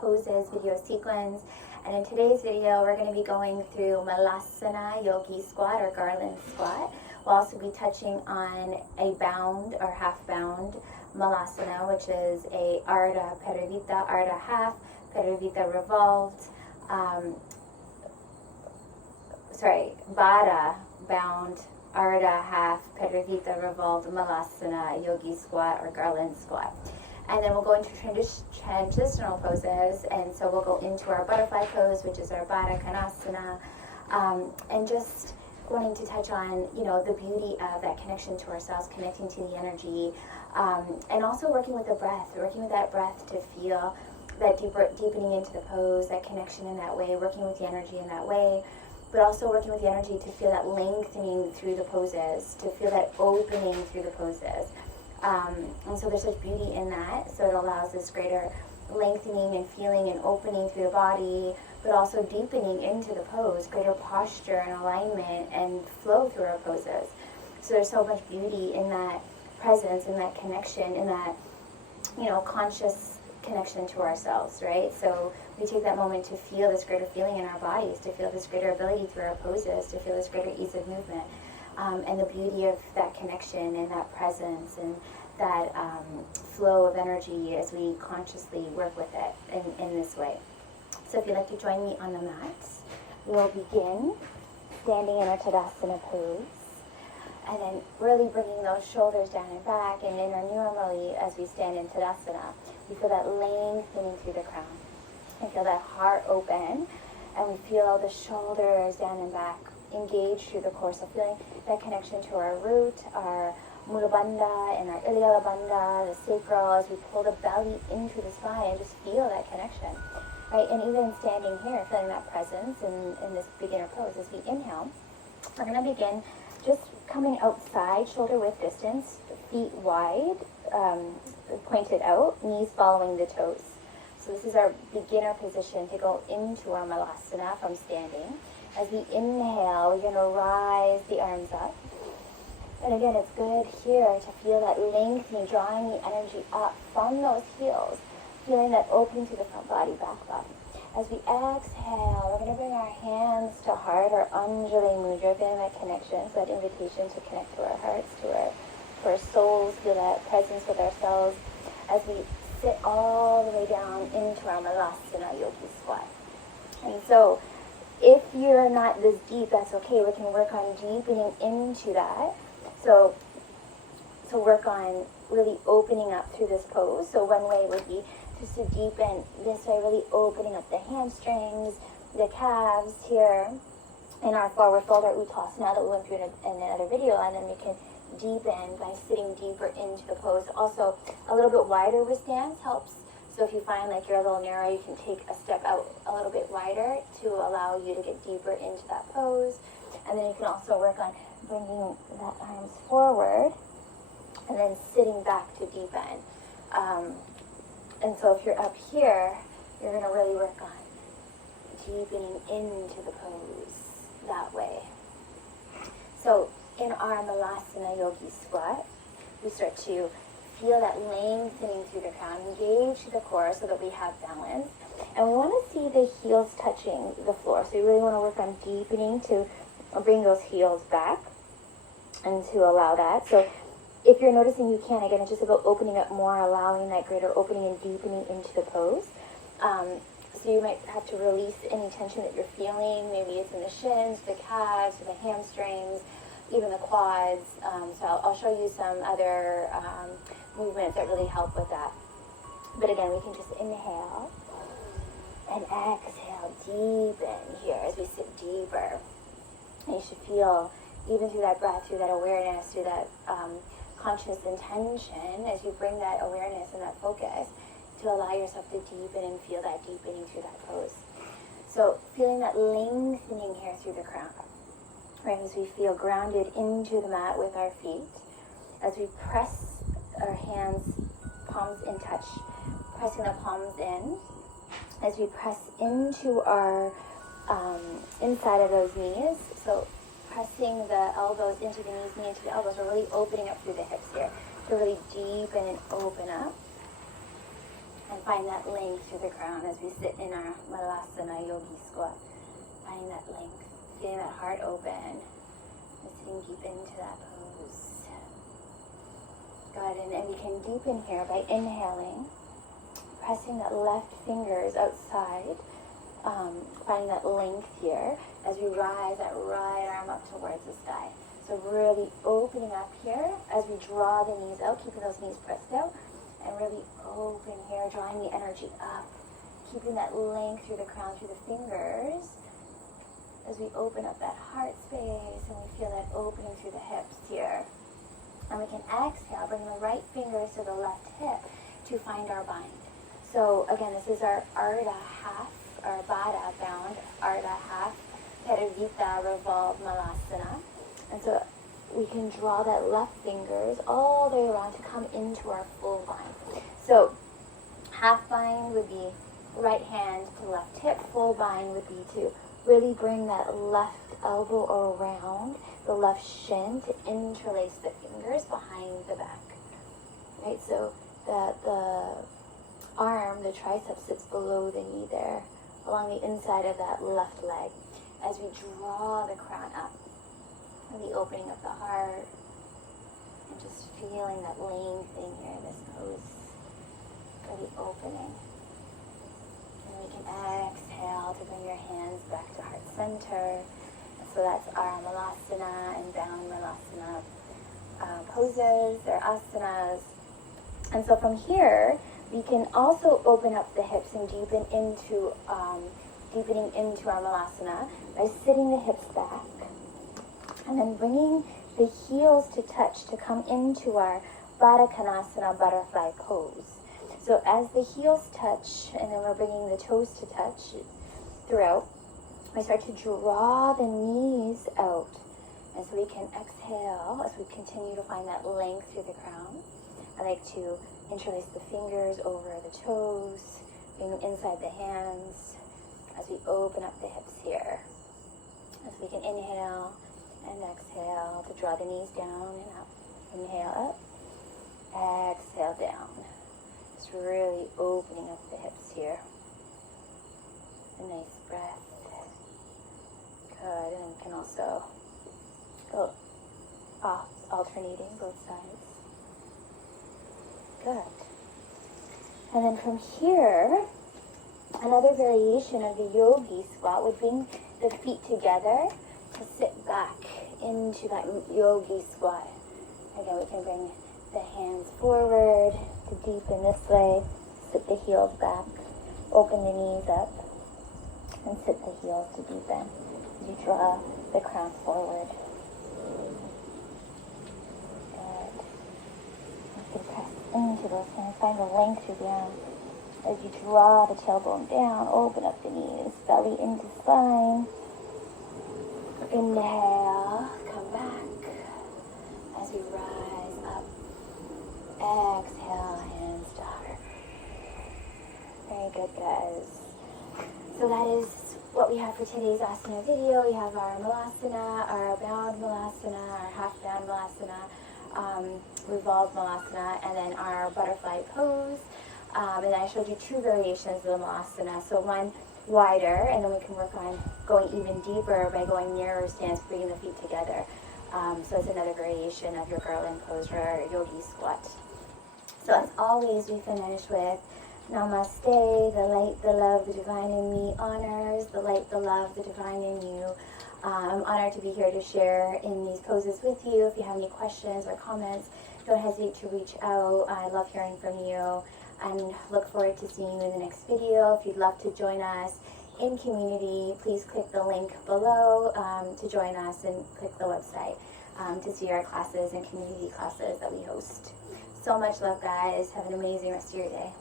poses video sequence. And in today's video, we're going to be going through Malasana, Yogi squat or garland squat. We'll also be touching on a bound or half bound Malasana, which is a Ardha, Parivrtta, Ardha half, Parivrtta revolved, Baddha bound, Ardha half, Parivrtta revolved, Malasana, Yogi squat or garland squat. And then we'll go into transitional poses, and so we'll go into our butterfly pose, which is our Baddha Konasana, and just wanting to touch on, the beauty of that connection to ourselves, connecting to the energy, and also working with the breath, working with that breath to feel that deepening into the pose, that connection in that way, working with the energy in that way, but also working with the energy to feel that lengthening through the poses, to feel that opening through the poses. And so there's such beauty in that, so it allows this greater lengthening and feeling and opening through the body, but also deepening into the pose, greater posture and alignment and flow through our poses. So there's so much beauty in that presence, in that connection, in that, conscious connection to ourselves, right? So we take that moment to feel this greater feeling in our bodies, to feel this greater ability through our poses, to feel this greater ease of movement, and the beauty of that connection and that presence and that flow of energy as we consciously work with it in this way. So if you'd like to join me on the mat, we'll begin standing in our Tadasana pose, and then really bringing those shoulders down and back. And normally, as we stand in Tadasana, we feel that lengthening through the crown. We feel that heart open, and we feel the shoulders down and back engage through the core. So feeling that connection to our root, our Mula Bandha and our Iliala Bandha, the sacral, as we pull the belly into the spine and just feel that connection. Right, and even standing here, feeling that presence in this beginner pose. As we inhale, we're going to begin just coming outside, shoulder width distance, feet wide, pointed out, knees following the toes. So this is our beginner position to go into our Malasana from standing. As we inhale, we're going to rise the arms up. And again, it's good here to feel that lengthening, drawing the energy up from those heels, feeling that opening to the front body, back body. As we exhale, we're going to bring our hands to heart, our Anjali Mudra, feeling that connection, so that invitation to connect to our hearts, to our souls, feel that presence with ourselves as we sit all the way down into our Malasana Yogi squat. And so, if you're not this deep, that's okay. We can work on deepening into that. So work on really opening up through this pose. So one way would be just to deepen this way, really opening up the hamstrings, the calves here in our forward fold, our Uttasana that we went through in another video, and then we can deepen by sitting deeper into the pose. Also, a little bit wider with stance helps. So if you find like you're a little narrow, you can take a step out a little bit wider to allow you to get deeper into that pose. And then you can also work on bringing the arms forward and then sitting back to deepen. And so if you're up here, you're going to really work on deepening into the pose that way. So in our Malasana Yogi squat, we start to feel that lengthening through the crown, engage the core so that we have balance. And we want to see the heels touching the floor. So you really want to work on deepening to bring those heels back and to allow that. So if you're noticing you can, again, it's just about opening up more, allowing that greater opening and deepening into the pose. So you might have to release any tension that you're feeling. Maybe it's in the shins, the calves, the hamstrings, even the quads. So I'll show you some other movements that really help with that. But again, we can just inhale and exhale, deepen here as we sit deeper. And you should feel, even through that breath, through that awareness, through that conscious intention, as you bring that awareness and that focus, to allow yourself to deepen and feel that deepening through that pose. So feeling that lengthening here through the crown. Right, as we feel grounded into the mat with our feet, as we press our hands, palms in touch, pressing the palms in, as we press into our inside of those knees, so pressing the elbows into the knees, knee into the elbows, we're really opening up through the hips here, to really deepen and open up. And find that length through the crown as we sit in our Malasana Yogi squat. Find that length. Feeling that heart open. And sitting deep into that pose. Good. And we can deepen here by inhaling. Pressing that left fingers outside. Finding that length here as we rise that right arm up towards the sky. So really opening up here as we draw the knees out, keeping those knees pressed out. And really open here, drawing the energy up. Keeping that length through the crown, through the fingers. As we open up that heart space and we feel that opening through the hips here. And we can exhale, bring the right fingers to the left hip to find our bind. So again, this is our Ardha half, our Baddha bound, Ardha half, Parivrtta, Revolved, Malasana. And so we can draw that left fingers all the way around to come into our full bind. So half bind would be right hand to left hip. Full bind would be to really bring that left elbow around the left shin to interlace the fingers behind the back. Right, so the arm, the tricep sits below the knee there, along the inside of that left leg. As we draw the crown up, and the opening of the heart, and just feeling that lengthening here in this pose, really opening. And we can exhale to bring your hands back to heart center. And so that's our Malasana and down Malasana poses, they're asanas. And so from here, we can also open up the hips and deepening into our Malasana by sitting the hips back. And then bringing the heels to touch to come into our Baddha Konasana butterfly pose. So as the heels touch, and then we're bringing the toes to touch throughout, we start to draw the knees out. And so we can exhale as we continue to find that length through the crown. I like to interlace the fingers over the toes, bring them inside the hands as we open up the hips here. As we can inhale and exhale to draw the knees down and up. Inhale up, exhale down. Just really opening up the hips here. A nice breath. Good, and you can also go off, alternating both sides. Good. And then from here, another variation of the yogi squat would bring the feet together to sit back into that yogi squat. Again, we can bring the hands forward to deepen this way, sit the heels back, open the knees up, and sit the heels to deepen. You draw the crown forward. Good. You can press into those hands, find the length through the arm. As you draw the tailbone down, open up the knees, belly into spine. Inhale, come back as we rise up. Exhale, hands to heart. Very good, guys. So that is what we have for today's asana video. We have our Malasana, our bound Malasana, our half bound Malasana, revolved Malasana, and then our butterfly pose. And then I showed you two variations of the Malasana. So one wider, and then we can work on going even deeper by going nearer stance, bringing the feet together. So it's another variation of your garland pose or our yogi squat. So as always, we finish with Namaste, the light, the love, the divine in me honors, the light, the love, the divine in you. I'm honored to be here to share in these poses with you. If you have any questions or comments, don't hesitate to reach out. I love hearing from you and look forward to seeing you in the next video. If you'd love to join us in community, please click the link below to join us and click the website to see our classes and community classes that we host. So much love, guys. Have an amazing rest of your day.